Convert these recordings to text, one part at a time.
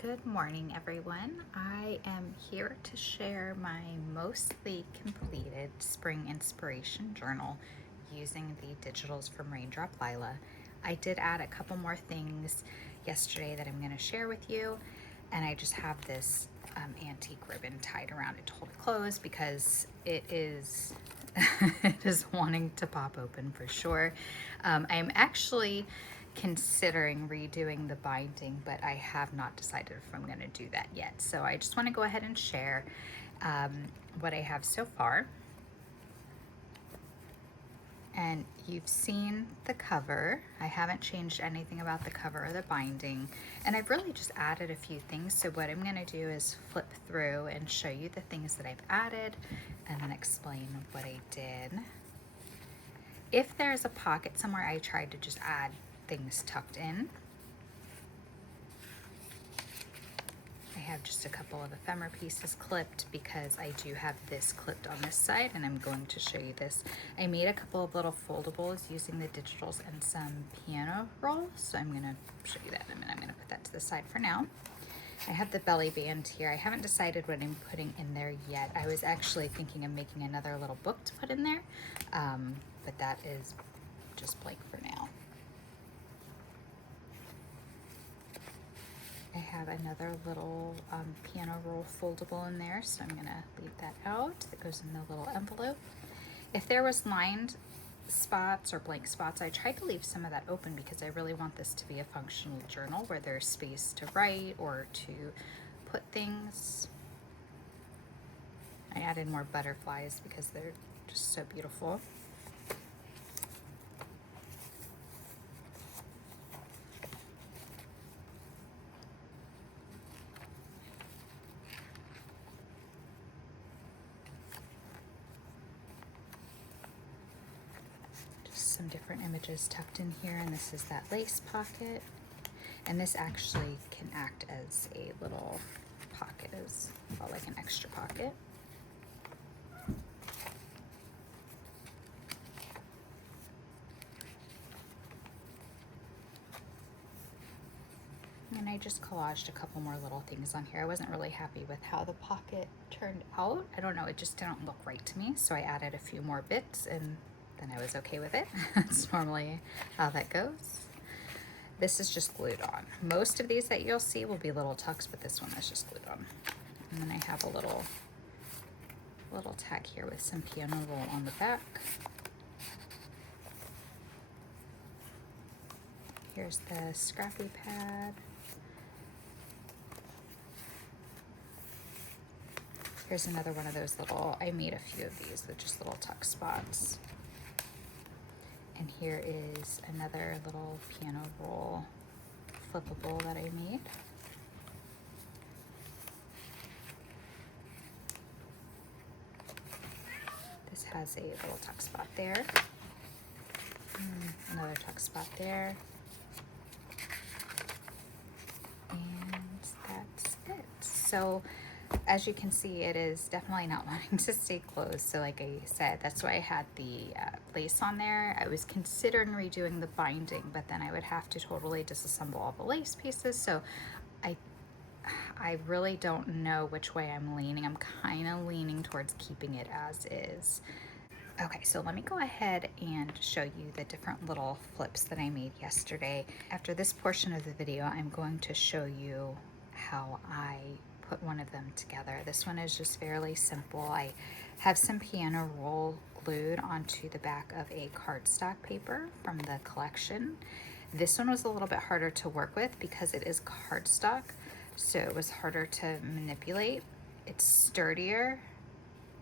Good morning, everyone. I am here to share my mostly completed spring inspiration journal using the digitals from Raindrop Lila. I did add a couple more things yesterday that I'm going to share with you, and I just have this antique ribbon tied around it to hold it closed because it is it is wanting to pop open for sure. I'm actually considering redoing the binding, but I have not decided if I'm going to do that yet. So I just want to go ahead and share what I have so far. And you've seen the cover. I haven't changed anything about the cover or the binding. And I've really just added a few things. So what I'm going to do is flip through and show you the things that I've added and then explain what I did. If there's a pocket somewhere, I tried to just add things tucked in. I have just a couple of ephemera pieces clipped because I do have this clipped on this side, and I'm going to show you this. I made a couple of little foldables using the digitals and some piano roll, so I'm going to show you that in a minute. I'm going to put that to the side for now. I have the belly band here. I haven't decided what I'm putting in there yet. I was actually thinking of making another little book to put in there, but that is just blank for now. I have another little piano roll foldable in there, so I'm gonna leave that out. That goes in the little envelope. If there was lined spots or blank spots, I tried to leave some of that open because I really want this to be a functional journal where there's space to write or to put things. I added more butterflies because they're just so beautiful. Some different images tucked in here, and this is that lace pocket, and this actually can act as a little pocket as well, like an extra pocket. And I just collaged a couple more little things on here. I wasn't really happy with how the pocket turned out. I don't know, it just didn't look right to me, so I added a few more bits and then I was okay with it. That's normally how that goes. This is just glued on. Most of these that you'll see will be little tucks, but this one is just glued on. And then I have a little tag here with some piano roll on the back. Here's the scrappy pad. Here's another one of those little, I made a few of these with just little tuck spots. And here is another little piano roll flippable that I made. This has a little tuck spot there. Another tuck spot there. And that's it. So as you can see, it is definitely not wanting to stay closed. So like I said, that's why I had the lace on there. I was considering redoing the binding, but then I would have to totally disassemble all the lace pieces. So I really don't know which way I'm leaning. I'm kind of leaning towards keeping it as is. Okay, so let me go ahead and show you the different little flips that I made yesterday. After this portion of the video, I'm going to show you how I put one of them together. This one is just fairly simple. I have some piano roll glued onto the back of a cardstock paper from the collection. This one was a little bit harder to work with because it is cardstock, so it was harder to manipulate. It's sturdier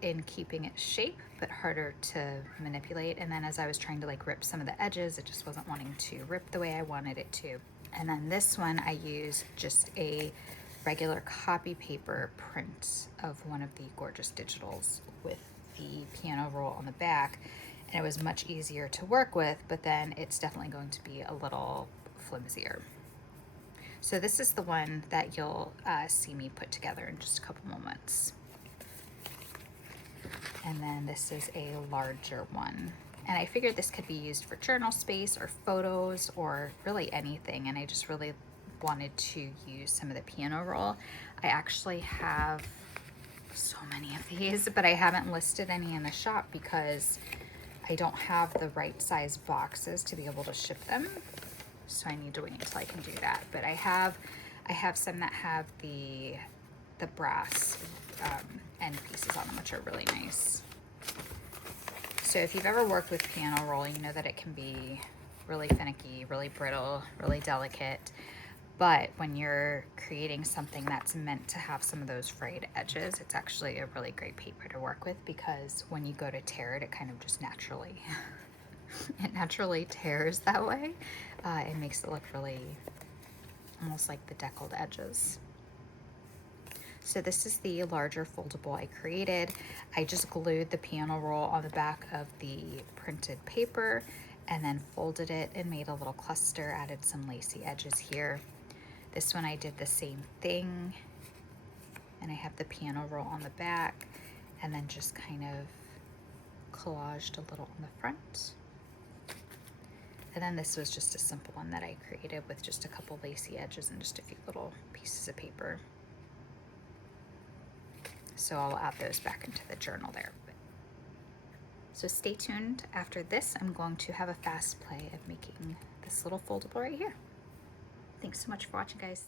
in keeping its shape, but harder to manipulate. And then as I was trying to like rip some of the edges, it just wasn't wanting to rip the way I wanted it to. And then this one, I used just a regular copy paper print of one of the gorgeous digitals with the piano roll on the back, and it was much easier to work with, but then it's definitely going to be a little flimsier. So this is the one that you'll see me put together in just a couple moments. And then this is a larger one. And I figured this could be used for journal space or photos or really anything. And I just really wanted to use some of the piano roll. I actually have so many of these, but I haven't listed any in the shop because I don't have the right size boxes to be able to ship them. So I need to wait until I can do that. But I have some that have the brass end pieces on them, which are really nice. So if you've ever worked with piano roll, you know that it can be really finicky, really brittle, really delicate. But when you're creating something that's meant to have some of those frayed edges, it's actually a really great paper to work with, because when you go to tear it, it kind of just naturally, it naturally tears that way. It makes it look really almost like the deckled edges. So this is the larger foldable I created. I just glued the piano roll on the back of the printed paper and then folded it and made a little cluster, added some lacy edges here. This one I did the same thing, and I have the piano roll on the back and then just kind of collaged a little on the front. And then this was just a simple one that I created with just a couple lacy edges and just a few little pieces of paper. So I'll add those back into the journal there. So stay tuned. After this, I'm going to have a fast play of making this little foldable right here. Thanks so much for watching, guys.